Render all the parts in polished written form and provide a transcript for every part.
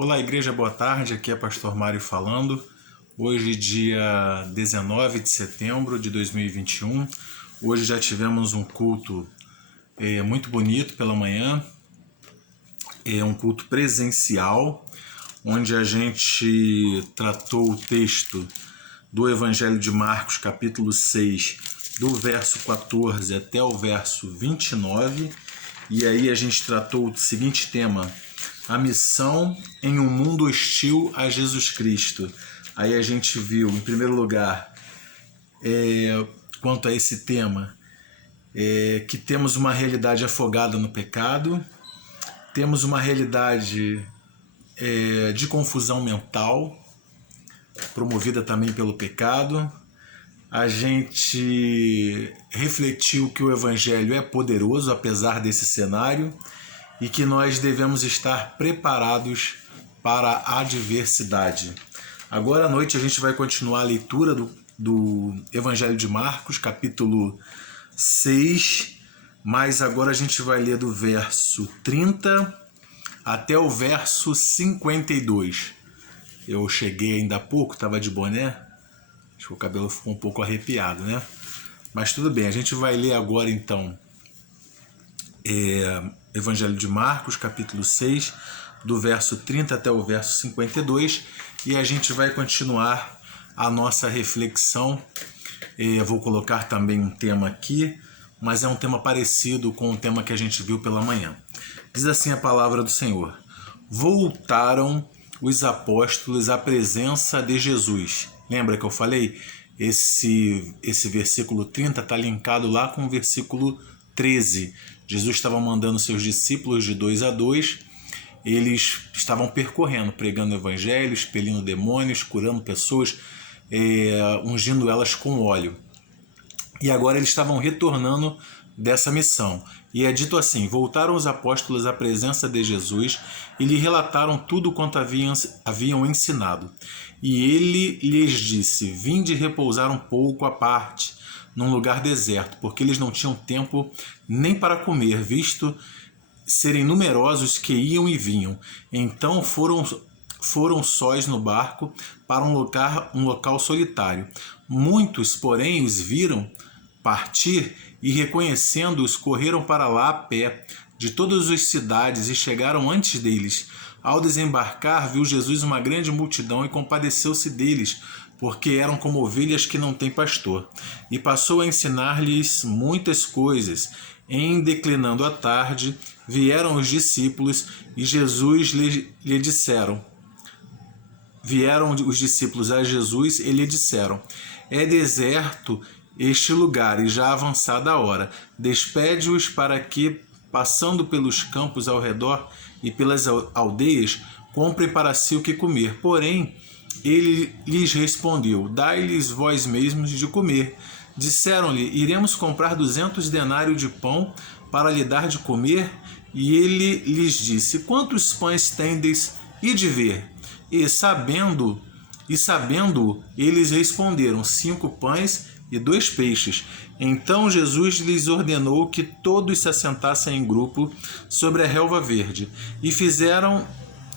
Olá, igreja, boa tarde. Aqui é Pastor Mário falando. Hoje, dia 19 de setembro de 2021. Hoje já tivemos um culto muito bonito pela manhã. É um culto presencial, onde a gente tratou o texto do Evangelho de Marcos, capítulo 6, do verso 14 até o verso 29. E aí a gente tratou o seguinte tema: a missão em um mundo hostil a Jesus Cristo. Aí a gente viu, em primeiro lugar, quanto a esse tema, que temos uma realidade afogada no pecado, temos uma realidade de confusão mental, promovida também pelo pecado. A gente refletiu que o Evangelho é poderoso apesar desse cenário e que nós devemos estar preparados para a adversidade. Agora à noite a gente vai continuar a leitura do Evangelho de Marcos, capítulo 6, mas agora a gente vai ler do verso 30 até o verso 52. Eu cheguei ainda há pouco, estava de boné, acho que o cabelo ficou um pouco arrepiado, né? Mas tudo bem, a gente vai ler agora então Evangelho de Marcos, capítulo 6, do verso 30 até o verso 52, e a gente vai continuar a nossa reflexão. Eu vou colocar também um tema aqui, mas é um tema parecido com o tema que a gente viu pela manhã. Diz assim a palavra do Senhor: voltaram os apóstolos à presença de Jesus. Lembra que eu falei? Esse versículo 30 está linkado lá com o versículo 13. Jesus estava mandando seus discípulos de 2 a 2. Eles estavam percorrendo, pregando o evangelho, expelindo demônios, curando pessoas, ungindo elas com óleo. E agora eles estavam retornando dessa missão. E é dito assim: voltaram os apóstolos à presença de Jesus e lhe relataram tudo quanto haviam ensinado. E ele lhes disse: vinde repousar um pouco à parte, num lugar deserto, porque eles não tinham tempo nem para comer, visto serem numerosos que iam e vinham. Então foram sós no barco para um local solitário. Muitos, porém, os viram partir e, reconhecendo-os, correram para lá a pé de todas as cidades e chegaram antes deles. Ao desembarcar, viu Jesus uma grande multidão e compadeceu-se deles, porque eram como ovelhas que não têm pastor. E passou a ensinar-lhes muitas coisas. Em declinando a tarde, vieram os discípulos e Jesus lhe disseram. Vieram os discípulos a Jesus e lhe disseram: é deserto este lugar e já avançada a hora. Despede-os para que, passando pelos campos ao redor e pelas aldeias, comprem para si o que comer. Porém, ele lhes respondeu: dai-lhes vós mesmos de comer. Disseram-lhe: iremos comprar 200 denários de pão para lhe dar de comer? E ele lhes disse: quantos pães tendes? Ide ver. E sabendo, eles responderam: 5 pães e 2 peixes. Então Jesus lhes ordenou que todos se assentassem em grupo sobre a relva verde.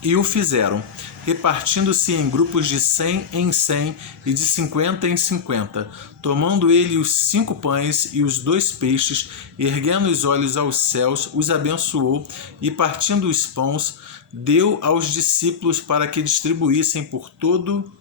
E o fizeram, repartindo-se em grupos de 100 em 100 e de 50 em 50. Tomando ele os 5 pães e os 2 peixes, erguendo os olhos aos céus, os abençoou e, partindo os pães, deu aos discípulos para que distribuíssem por todo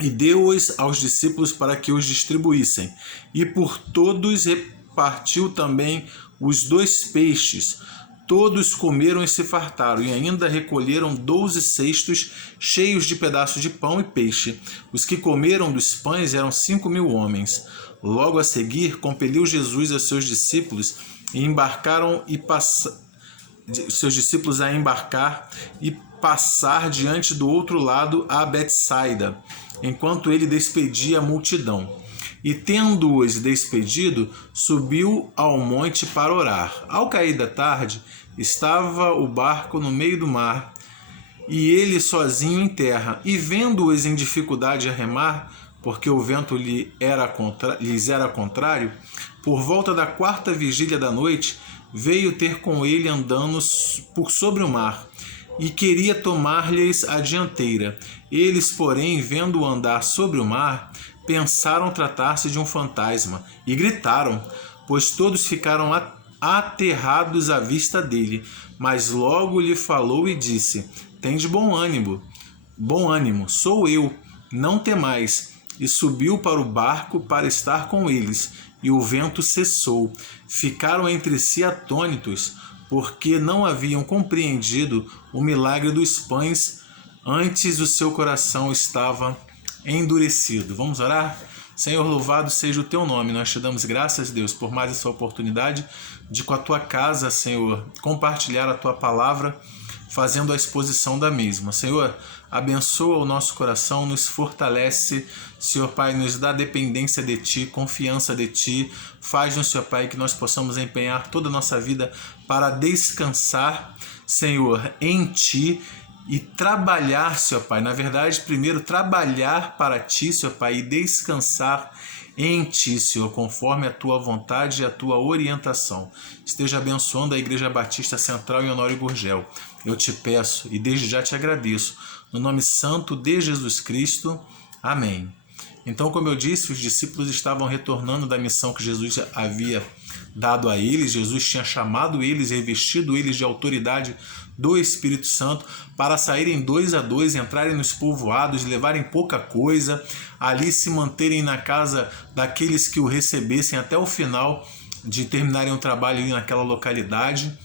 e deu-os aos discípulos para que os distribuíssem. E por todos repartiu também os 2 peixes. Todos comeram e se fartaram, e ainda recolheram 12 cestos cheios de pedaços de pão e peixe. Os que comeram dos pães eram 5.000 homens. Logo a seguir, compeliu Jesus a seus discípulos a embarcar e passar diante do outro lado a Betsaida, enquanto ele despedia a multidão. E tendo-os despedido, subiu ao monte para orar. Ao cair da tarde, estava o barco no meio do mar, e ele sozinho em terra. E vendo-os em dificuldade a remar, porque o vento lhes era contrário, por volta da 4ª vigília da noite, veio ter com ele andando por sobre o mar. e queria tomar-lhes a dianteira. Eles, porém, vendo-o andar sobre o mar, pensaram tratar-se de um fantasma e gritaram, pois todos ficaram aterrados à vista dele. Mas logo lhe falou e disse: Tende bom ânimo, sou eu, não temais. E subiu para o barco para estar com eles, e o vento cessou. Ficaram entre si atônitos, porque não haviam compreendido o milagre dos pães, antes o seu coração estava endurecido. Vamos orar? Senhor, louvado seja o teu nome. Nós te damos graças, Deus, por mais essa oportunidade de, com a tua casa, Senhor, compartilhar a tua palavra, fazendo a exposição da mesma. Senhor, abençoa o nosso coração, nos fortalece, Senhor Pai, nos dá dependência de Ti, confiança de Ti. Faz-nos, Senhor Pai, que nós possamos empenhar toda a nossa vida para descansar, Senhor, em Ti e trabalhar, Senhor Pai. Na verdade, primeiro trabalhar para Ti, Senhor Pai, e descansar em Ti, Senhor, conforme a Tua vontade e a Tua orientação. Esteja abençoando a Igreja Batista Central em Honório Gurgel. Eu te peço e desde já te agradeço. No nome santo de Jesus Cristo. Amém. Então, como eu disse, os discípulos estavam retornando da missão que Jesus havia dado a eles. Jesus tinha chamado eles, revestido eles de autoridade do Espírito Santo para saírem 2 a 2, entrarem nos povoados, levarem pouca coisa, ali se manterem na casa daqueles que o recebessem até o final de terminarem o trabalho ali naquela localidade.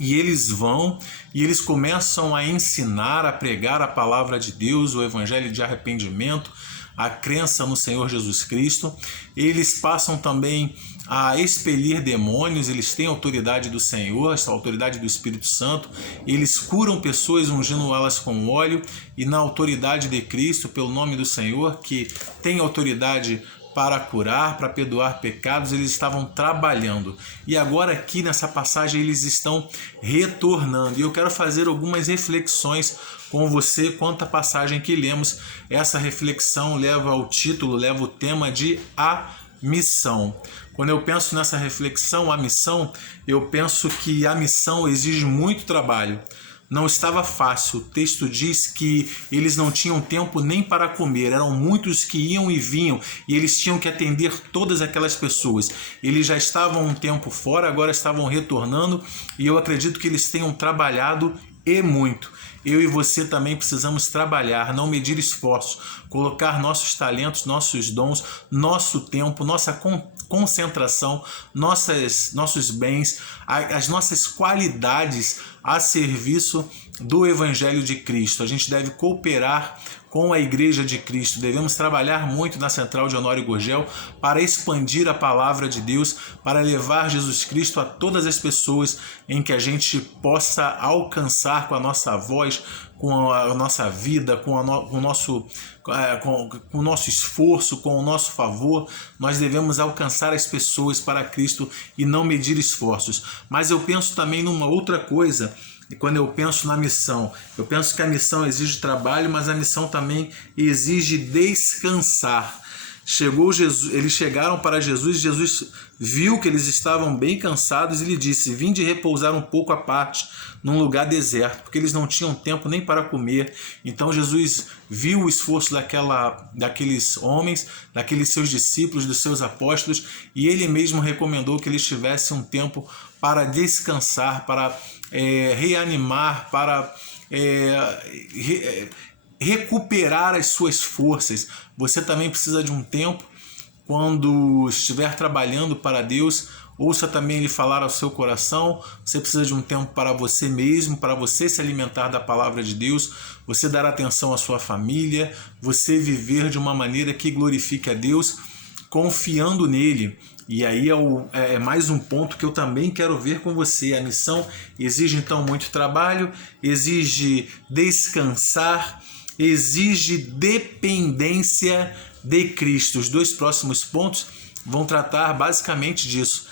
E eles vão e eles começam a ensinar, a pregar a palavra de Deus, o evangelho de arrependimento, a crença no Senhor Jesus Cristo. Eles passam também a expelir demônios, eles têm a autoridade do Senhor, a autoridade do Espírito Santo. Eles curam pessoas ungindo elas com óleo e na autoridade de Cristo, pelo nome do Senhor, que tem autoridade para curar, para perdoar pecados. Eles estavam trabalhando. E agora aqui nessa passagem eles estão retornando. E eu quero fazer algumas reflexões com você quanto à passagem que lemos. Essa reflexão leva ao título, leva o tema de A Missão. Quando eu penso nessa reflexão, a missão, eu penso que a missão exige muito trabalho. Não estava fácil. O texto diz que eles não tinham tempo nem para comer. Eram muitos que iam e vinham e eles tinham que atender todas aquelas pessoas. Eles já estavam um tempo fora, agora estavam retornando e eu acredito que eles tenham trabalhado e muito. Eu e você também precisamos trabalhar, não medir esforços, colocar nossos talentos, nossos dons, nosso tempo, nossa concentração, nossos bens, as nossas qualidades a serviço do Evangelho de Cristo. A gente deve cooperar com a Igreja de Cristo. Devemos trabalhar muito na Central de Honório Gurgel para expandir a palavra de Deus, para levar Jesus Cristo a todas as pessoas, em que a gente possa alcançar com a nossa voz, com a nossa vida, com o nosso esforço, com o nosso favor. Nós devemos alcançar as pessoas para Cristo e não medir esforços. Mas eu penso também numa outra coisa. E quando eu penso na missão, eu penso que a missão exige trabalho, mas a missão também exige descansar. Eles chegaram para Jesus, Jesus viu que eles estavam bem cansados e lhe disse: vinde repousar um pouco à parte, num lugar deserto, porque eles não tinham tempo nem para comer. Então Jesus viu o esforço daqueles homens, daqueles seus discípulos, dos seus apóstolos, e ele mesmo recomendou que eles tivessem um tempo para descansar, para reanimar, para recuperar as suas forças. Você também precisa de um tempo. Quando estiver trabalhando para Deus, ouça também Ele falar ao seu coração. Você precisa de um tempo para você mesmo, para você se alimentar da palavra de Deus, você dar atenção à sua família, você viver de uma maneira que glorifique a Deus, confiando nele. E aí é mais um ponto que eu também quero ver com você. A missão exige então muito trabalho, exige descansar, exige dependência de Cristo. Os 2 próximos pontos vão tratar basicamente disso.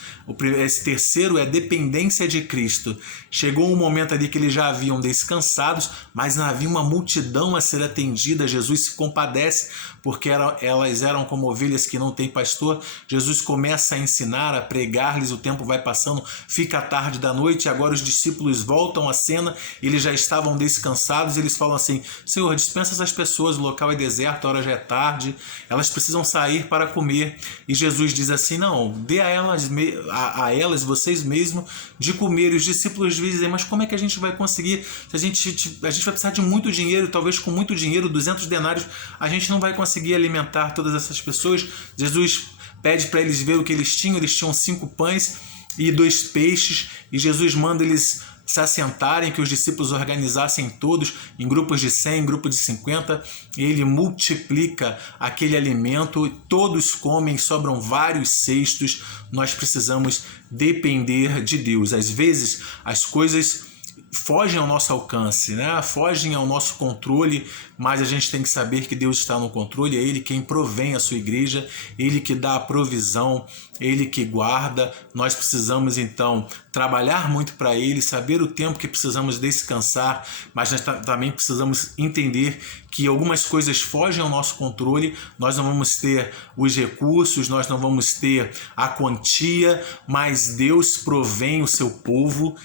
Esse terceiro é dependência de Cristo. Chegou um momento ali que eles já haviam descansados, mas havia uma multidão a ser atendida. Jesus se compadece, porque elas eram como ovelhas que não têm pastor. Jesus começa a ensinar, a pregar-lhes, o tempo vai passando, fica a tarde da noite, e agora os discípulos voltam à cena, eles já estavam descansados, eles falam assim: Senhor, dispensa essas pessoas, o local é deserto, a hora já é tarde, elas precisam sair para comer. E Jesus diz assim: não, dê a elas vocês mesmos de comer. E os discípulos dizem: mas como é que a gente vai conseguir? A gente vai precisar de muito dinheiro, talvez com muito dinheiro, 200 denários, a gente não vai conseguir alimentar todas essas pessoas. Jesus pede para eles ver o que eles tinham 5 pães e 2 peixes, e Jesus manda eles se assentarem, que os discípulos organizassem todos em grupos de 100, em grupos de 50, e ele multiplica aquele alimento, todos comem, sobram vários cestos. Nós precisamos depender de Deus. Às vezes as coisas fogem ao nosso alcance, né? Fogem ao nosso controle, mas a gente tem que saber que Deus está no controle, é Ele quem provém a sua igreja, Ele que dá a provisão, Ele que guarda. Nós precisamos então trabalhar muito para Ele, saber o tempo que precisamos descansar, mas nós também precisamos entender que algumas coisas fogem ao nosso controle. Nós não vamos ter os recursos, nós não vamos ter a quantia, mas Deus provém o seu povo.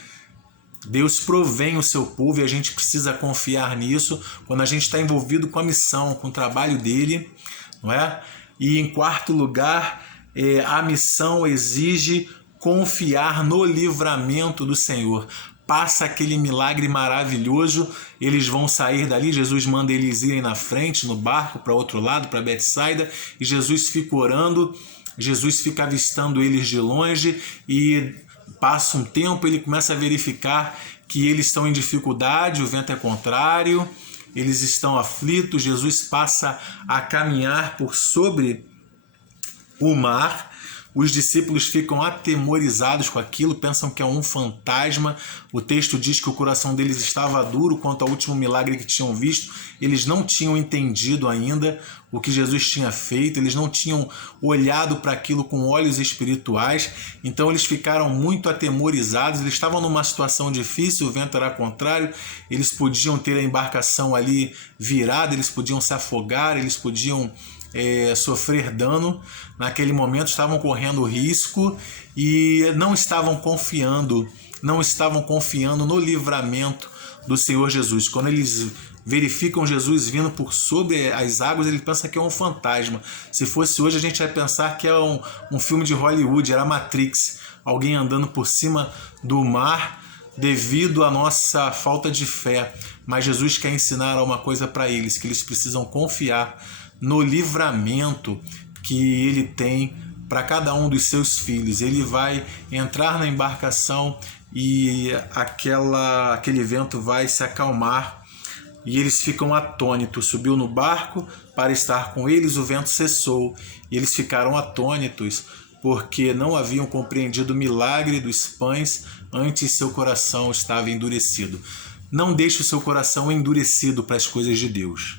Deus provém o seu povo e a gente precisa confiar nisso quando a gente está envolvido com a missão, com o trabalho dele, não é? E em quarto lugar, a missão exige confiar no livramento do Senhor. Passa aquele milagre maravilhoso, eles vão sair dali, Jesus manda eles irem na frente, no barco, para outro lado, para Betsaida, e Jesus fica orando, Jesus fica avistando eles de longe, e passa um tempo, ele começa a verificar que eles estão em dificuldade, o vento é contrário, eles estão aflitos. Jesus passa a caminhar por sobre o mar. Os discípulos ficam atemorizados com aquilo, pensam que é um fantasma. O texto diz que o coração deles estava duro quanto ao último milagre que tinham visto. Eles não tinham entendido ainda o que Jesus tinha feito, eles não tinham olhado para aquilo com olhos espirituais, então eles ficaram muito atemorizados. Eles estavam numa situação difícil, o vento era contrário, eles podiam ter a embarcação ali virada, eles podiam se afogar, eles podiam sofrer dano. Naquele momento estavam correndo risco e não estavam confiando no livramento do Senhor Jesus. Quando eles verificam Jesus vindo por sobre as águas, ele pensa que é um fantasma. Se fosse hoje, a gente vai pensar que é um filme de Hollywood, era Matrix, alguém andando por cima do mar devido à nossa falta de fé. Mas Jesus quer ensinar uma coisa para eles, que eles precisam confiar no livramento que ele tem para cada um dos seus filhos. Ele vai entrar na embarcação e aquele vento vai se acalmar e eles ficam atônitos. Subiu no barco para estar com eles, o vento cessou e eles ficaram atônitos porque não haviam compreendido o milagre dos pães, antes seu coração estava endurecido. Não deixe o seu coração endurecido para as coisas de Deus.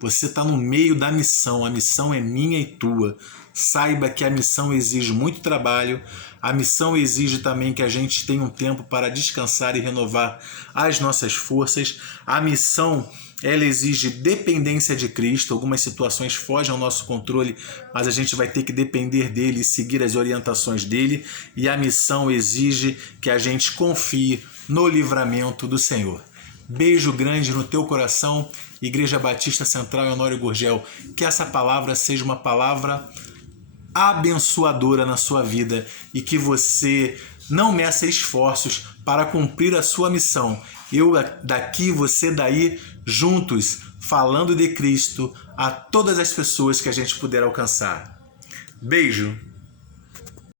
Você está no meio da missão, a missão é minha e tua. Saiba que a missão exige muito trabalho, a missão exige também que a gente tenha um tempo para descansar e renovar as nossas forças. A missão, ela exige dependência de Cristo. Algumas situações fogem ao nosso controle, mas a gente vai ter que depender dele e seguir as orientações dele. E a missão exige que a gente confie no livramento do Senhor. Beijo grande no teu coração, Igreja Batista Central em Honório Gurgel. Que essa palavra seja uma palavra abençoadora na sua vida e que você não meça esforços para cumprir a sua missão. Eu daqui, você daí, juntos, falando de Cristo a todas as pessoas que a gente puder alcançar. Beijo!